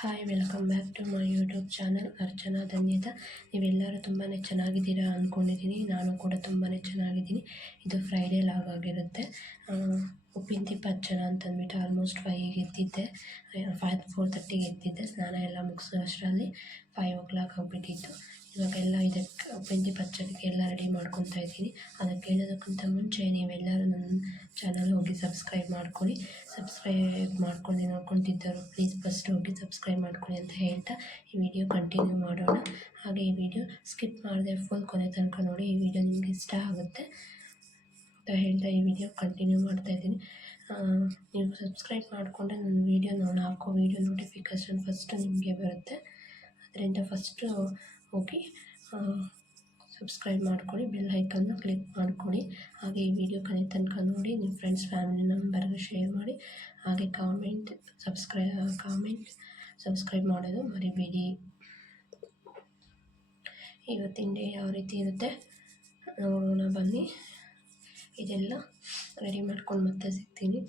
Hi welcome back to my YouTube channel Archana Dhanyata. ನೀವೆಲ್ಲರೂ ತುಂಬಾ ಚೆನ್ನಾಗಿದ್ದೀರಾ ಅಂದ್ಕೊಂಡಿದ್ದೀನಿ. ನಾನು ಕೂಡ ತುಂಬಾ ಚೆನ್ನಾಗಿದ್ದೀನಿ. ಇದು ಫ್ರೈಡೇ ಲಾಗ್ ಆಗಿರುತ್ತೆ. ಉಪ್ಪಿನ ದೀಪ ಹಚ್ಚೋಣ ಅಂತಂದ್ಬಿಟ್ಟು ಆಲ್ಮೋಸ್ಟ್ 5ಗೆ ಎದ್ದಿದ್ದೆ. 4:30ಗೆ ಎದ್ದಿದ್ದೆ. ಸ್ನಾನ ಎಲ್ಲ ಮುಗಿಸೋ ಅಷ್ಟರಲ್ಲಿ 5 o'clock ಆಗಿಬಿಟ್ಟಿತ್ತು. ಇವಾಗೆಲ್ಲ ಇದಕ್ಕೆ ಉಪ್ಪಿನ ದೀಪ ಹಚ್ಚೋದಕ್ಕೆ ಎಲ್ಲ ರೆಡಿ ಮಾಡ್ಕೊತಾ ಇದ್ದೀನಿ. ಅದಕ್ಕೆ ಹೇಳೋದಕ್ಕಿಂತ ಮುಂಚೆ ನೀವೆಲ್ಲರೂ ನನ್ನ ಚಾನಲ್ ಹೋಗಿ ಸಬ್ಸ್ಕ್ರೈಬ್ ಮಾಡ್ಕೊಳ್ಳಿ. ಸಬ್ಸ್ಕ್ರೈಬ್ ಮಾಡ್ಕೊಂಡು ನೋಡ್ಕೊತಿದ್ದರು ಪ್ಲೀಸ್ ಫಸ್ಟ್ ಹೋಗಿ ಸಬ್ಸ್ಕ್ರೈಬ್ ಮಾಡ್ಕೊಳ್ಳಿ ಅಂತ ಹೇಳ್ತಾ ಈ ವಿಡಿಯೋ ಕಂಟಿನ್ಯೂ ಮಾಡೋಣ. ಹಾಗೆ ಈ ವಿಡಿಯೋ ಸ್ಕಿಪ್ ಮಾಡದೆ ಫುಲ್ ಕೊನೆ ತನಕ ನೋಡಿ. ಈ ವಿಡಿಯೋ ನಿಮಗೆ ಇಷ್ಟ ಆಗುತ್ತೆ ಅಂತ ಹೇಳ್ತಾ ಈ ವಿಡಿಯೋ ಕಂಟಿನ್ಯೂ ಮಾಡ್ತಾಯಿದ್ದೀನಿ. ನೀವು ಸಬ್ಸ್ಕ್ರೈಬ್ ಮಾಡಿಕೊಂಡ್ರೆ ನನ್ನ ವೀಡಿಯೋ ಹಾಕೋ ವೀಡಿಯೋ ನೋಟಿಫಿಕೇಷನ್ ಫಸ್ಟು ನಿಮಗೆ ಬರುತ್ತೆ. ಅದರಿಂದ ಫಸ್ಟು ಹೋಗಿ ಸಬ್ಸ್ಕ್ರೈಬ್ ಮಾಡ್ಕೊಳ್ಳಿ, ಬೆಲ್ ಐಕನ್ನ ಕ್ಲಿಕ್ ಮಾಡ್ಕೊಳ್ಳಿ. ಹಾಗೆ ಈ ವಿಡಿಯೋ ಕೊನೆ ತನಕ ನೋಡಿ, ನಿಮ್ಮ ಫ್ರೆಂಡ್ಸ್ ಫ್ಯಾಮಿಲಿ ಮೆಂಬರ್ಗೆ ಶೇರ್ ಮಾಡಿ. ಹಾಗೆ ಕಾಮೆಂಟ್ ಸಬ್ಸ್ಕ್ರೈಬ್ ಮಾಡೋದು ಮರಿಬೇಡಿ. ಇವತ್ತಿನ ಡೇ ಯಾವ ರೀತಿ ಇರುತ್ತೆ ನೋಡೋಣ ಬನ್ನಿ. ಇದೆಲ್ಲ ರೆಡಿ ಮಾಡ್ಕೊಂಡು ಮತ್ತೆ ಸಿಗ್ತೀನಿ.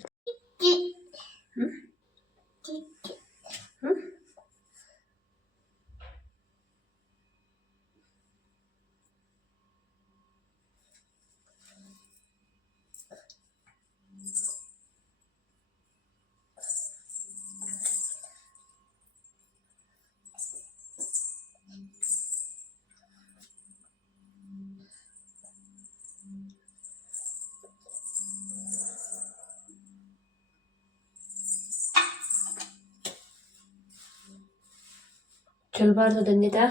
ಚಲ್ಬಾರ್ದು ಧನ್ಯತಾ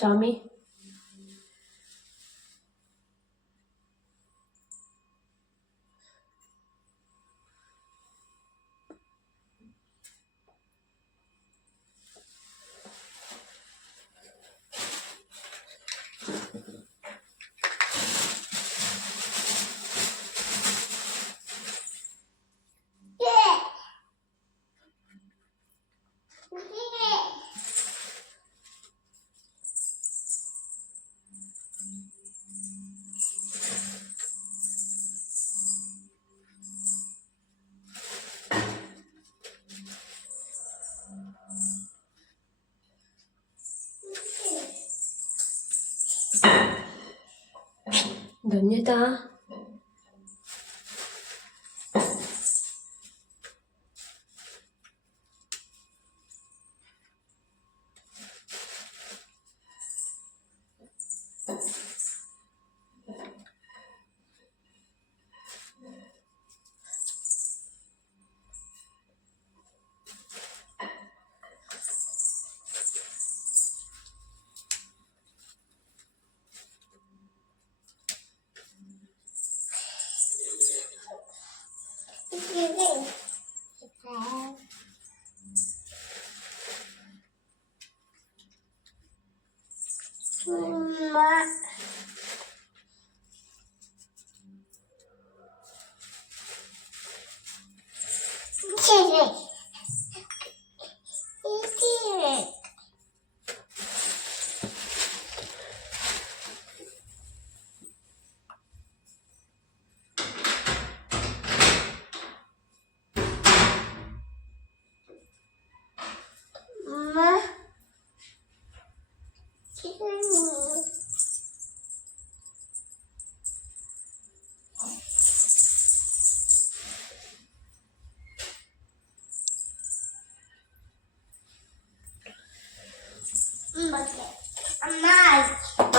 ಚಾಮಿ ಧನ್ಯತಾ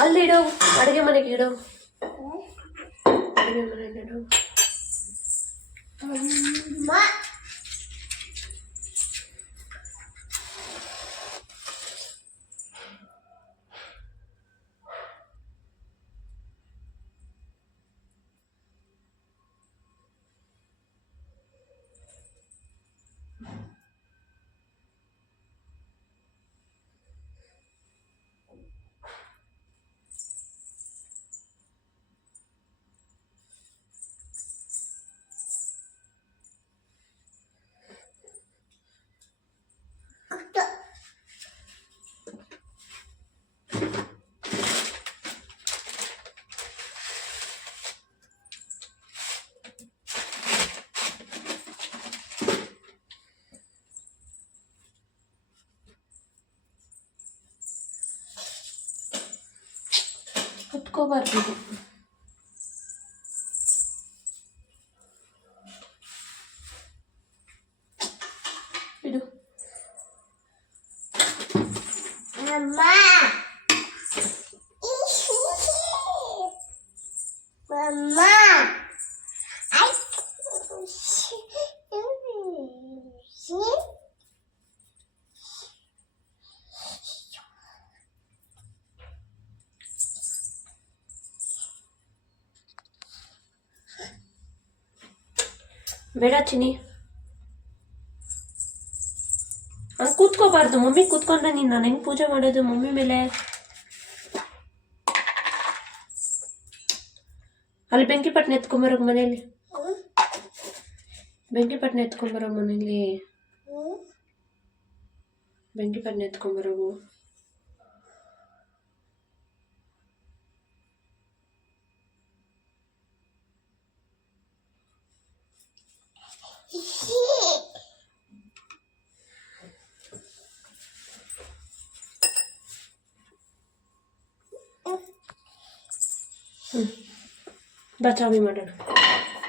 ಅಲ್ಲಿಡು, ಅಡುಗೆ ಮನೆಗೆ ಇಡು, ಅಡುಗೆ ಮನೆಗೆ ಇಡು. ಕುತ್ಕೋಬಾರ್ದು ಇದು. ಇದು ಬೇಡ ಚಿನಿ, ಹಂಗೆ ಕೂತ್ಕೋಬಾರ್ದು. ಮಮ್ಮಿ ಕೂತ್ಕೊಂಡ್ರೆ ನೀನು ನಾನು ಹೆಂಗೆ ಪೂಜೆ ಮಾಡೋದು ಮಮ್ಮಿ ಮೇಲೆ? ಅಲ್ಲಿ ಬೆಂಕಿ ಪಟ್ಟಣ ಎತ್ಕೊಂಬರೋ ಮನೇಲಿ, ಬೆಂಕಿ ಪಟ್ಟಣ ಎತ್ಕೊಂಬರೋ ಮನೇಲಿ, ಬೆಂಕಿ ಪಟ್ಟಣ ಎತ್ಕೊಂಬರೋ. ಬಾ ಚಾವಿ ಮಾಡೋಣ.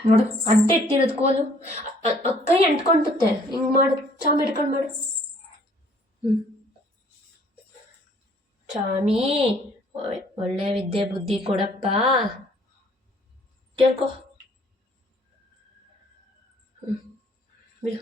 ನೋಡು ಅಡ್ಡೆ ಇಟ್ಟಿರೋದು ಕೋಲು, ಕೈ ಅಂಟ್ಕೊಂಡುತ್ತೆ. ಹಿಂಗೆ ಮಾಡು, ಚಾಮಿ ಹಿಡ್ಕೊಂಡು ಮಾಡು. ಚಾಮಿ, ಒಳ್ಳೆ ವಿದ್ಯೆ ಬುದ್ಧಿ ಕೊಡಪ್ಪ, ಕೇಳ್ಕೊ. ಬಿಡು.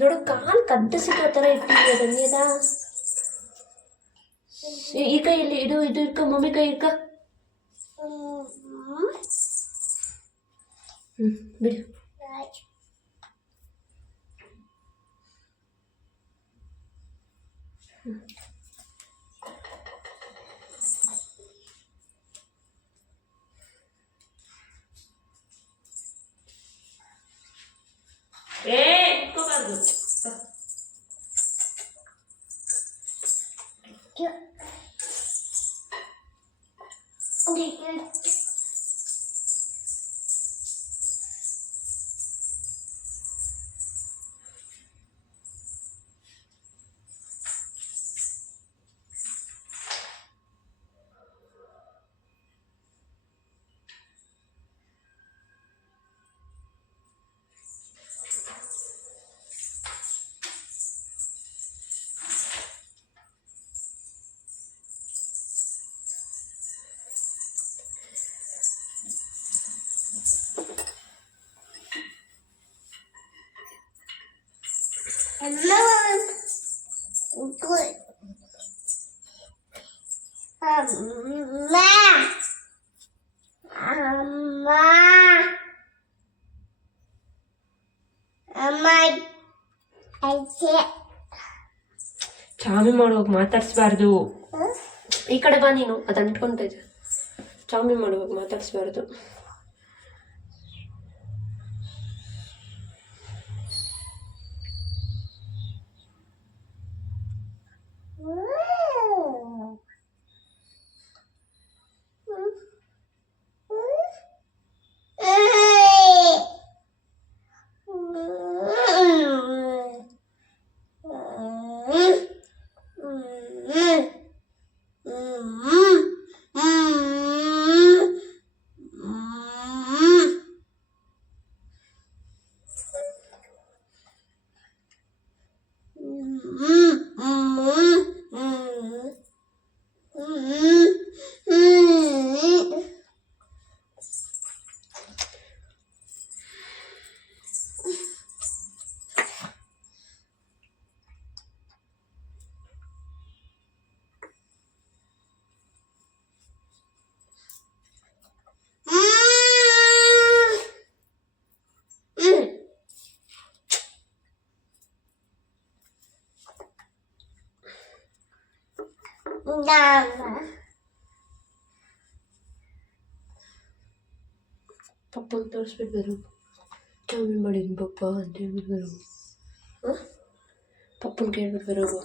ನೋಡು ಕಾಲು ಕದ್ದಸಿರೋ ಥರ ಇಟ್ಟಿದೆಯಾ ಧನ್ಯದ. ಈ ಕೈಯಲ್ಲಿ ಇದು ಇದು ಇಟ್ಕ, ಮಮ್ಮಿ ಕೈ ಇಟ್ಕ. ಬಿಡು. ಇಟ್ಕೋಬಾರ್ದು. ಚಾಮಿ ಮಾಡುವಾಗ ಮಾತಾಡ್ಸ್ಬಾರ್ದು. ಈ ಕಡೆ ಬಾ ನೀನು, ಅದು ಅಂಟ್ಕೊಂತ ಇದೆ. ಚಾಮಿ ಮಾಡುವಾಗ ಮಾತಾಡ್ಸ್ಬಾರ್ದು. ಪಪ್ಪನ ತೋರಿಸ್ಬಿಟ್ಟು ಬರು. ಚಾಮಿನ್ ಮಾಡಿದ್ದೀನಿ ಪಪ್ಪ ಅಂತ ಹೇಳ್ಬಿಟ್ಟು ಬರು. ಹಾಂ, ಪಪ್ಪನ ಕೇಳ್ಬಿಟ್ಟು ಬರೋಗು.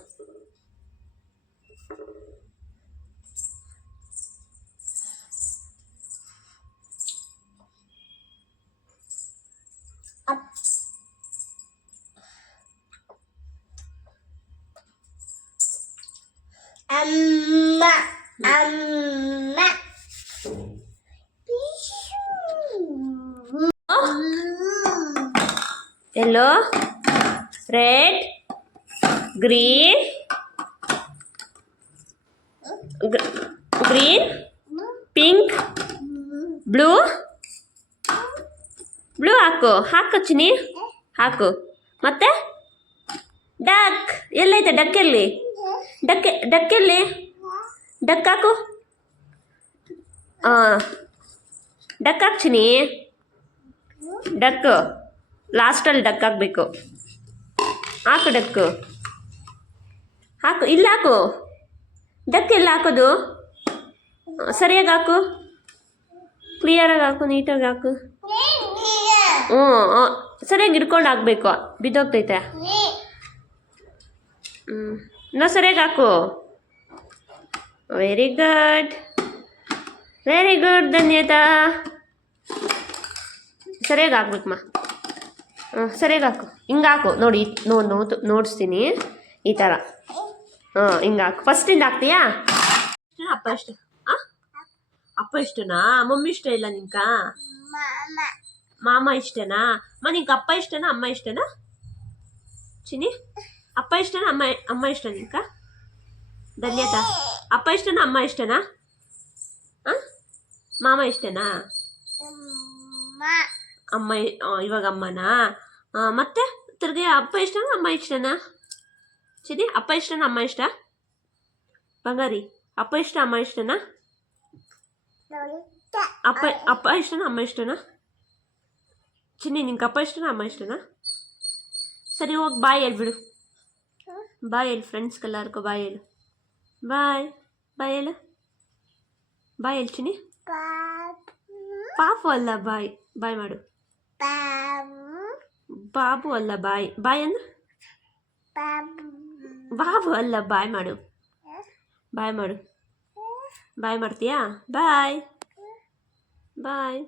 ಅಮ್ಮ ಅಮ್ಮ yellow, red, green, green, pink, blue. Blue ಹಾಕು ಚಿನಿ, ಹಾಕು. ಮತ್ತೆ ಡಕ್ ಎಲ್ಲೈತೆ? ಡಕ್ಕೆಲ್ಲಿ? ಡಕ್ಕೆಲ್ಲಿ? ಡಕ್ ಹಾಕು. ಡಕ್ ಹಾಕು ಚಿನಿ. ಡಕ್ ಲಾಸ್ಟಲ್ಲಿ ಡಕ್ ಹಾಕಬೇಕು. ಹಾಕು ಡಕ್ಕು, ಹಾಕು. ಇಲ್ಲ ಹಾಕು. ಡಕ್ ಎಲ್ಲ ಹಾಕೋದು? ಸರಿಯಾಗಿ ಹಾಕು, ಕ್ಲಿಯರಾಗಿ ಹಾಕು, ನೀಟಾಗಿ ಹಾಕು. ಹ್ಞೂ, ಸರಿಯಾಗಿ ಹಿಡ್ಕೊಂಡು ಹಾಕ್ಬೇಕು, ಬಿದ್ದೋಗ್ತೈತೆ. ಇನ್ನೂ ಸರಿಯಾಗಿ ಹಾಕು. ವೆರಿ ಗುಡ್, ವೆರಿ ಗುಡ್ ಧನ್ಯತಾ. ಸರಿಯಾಗಿ ಹಾಕ್ಬೇಕಮ್ಮ. ಸರಿಯಾಗಿ ಹಾಕು. ಹಿಂಗೆ ಹಾಕು ನೋಡಿ, ನೋಡಿಸ್ತೀನಿ ಈ ಥರ. ಹಿಂಗೆ ಹಾಕು. ಫಸ್ಟಿಂದ ಹಾಕ್ತೀಯಾ? ಅಪ್ಪ ಇಷ್ಟ? ಅಪ್ಪ ಇಷ್ಟನಾ? ಮಮ್ಮಿ ಇಷ್ಟ ಇಲ್ಲ ನಿಂಕ? ಮಾಮ ಇಷ್ಟನಾ? ನಿಂಗೆ ಅಪ್ಪ ಇಷ್ಟನಾ ಅಮ್ಮ ಇಷ್ಟನಾ ಚಿನಿ? ಅಪ್ಪ ಇಷ್ಟನಾ ಅಮ್ಮ ಇಷ್ಟ ನಿಂಕ? ಧನ್ಯತಾ, ಅಪ್ಪ ಇಷ್ಟನಾ ಅಮ್ಮ ಇಷ್ಟನಾ? ಮಾಮ ಇಷ್ಟನಾ? ಅಮ್ಮ ಇವಾಗ ಅಮ್ಮನಾ? ಮತ್ತೆ ತಿರ್ಗಿ ಅಪ್ಪ ಇಷ್ಟನಾ ಅಮ್ಮ ಇಷ್ಟನಾ ಚಿನಿ? ಅಪ್ಪ ಇಷ್ಟನಾ ಅಮ್ಮ ಇಷ್ಟ? ಬಂಗಾರಿ, ಅಪ್ಪ ಇಷ್ಟ ಅಮ್ಮ ಇಷ್ಟನಾ? ಅಪ್ಪ ಇಷ್ಟನಾ ಅಮ್ಮ ಇಷ್ಟನಾ ಚಿನ್ನಿ? ನಿಂಗೆ ಅಪ್ಪ ಇಷ್ಟನಾ ಅಮ್ಮ ಇಷ್ಟನಾ? ಸರಿ ಹೋಗಿ ಬಾಯ್ ಹೇಳ್ಬಿಡು. ಬಾಯ್ ಹೇಳು ಫ್ರೆಂಡ್ಸ್ಗೆಲ್ಲರಿಗೂ ಬಾಯ್ ಹೇಳು. ಬಾಯ್ ಬಾಯ್ ಹೇಳು. ಬಾಯ್ ಹೇಳು ಚಿನ್ನಿ. ಪಾಪು ಅಲ್ಲ, ಬಾಯ್ ಬಾಯ್ ಮಾಡು. ಬಾಬು ಅಲ್ಲ, ಬಾಯ್ ಬಾಯ್ ಅನ್ನ. ಬಾಬು ಅಲ್ಲ, ಬಾಯ್ ಮಾಡು. ಬಾಯ್ ಮಾಡು. ಬಾಯ್ ಮಾಡ್ತೀಯಾ? ಬಾಯ್ ಬಾಯ್.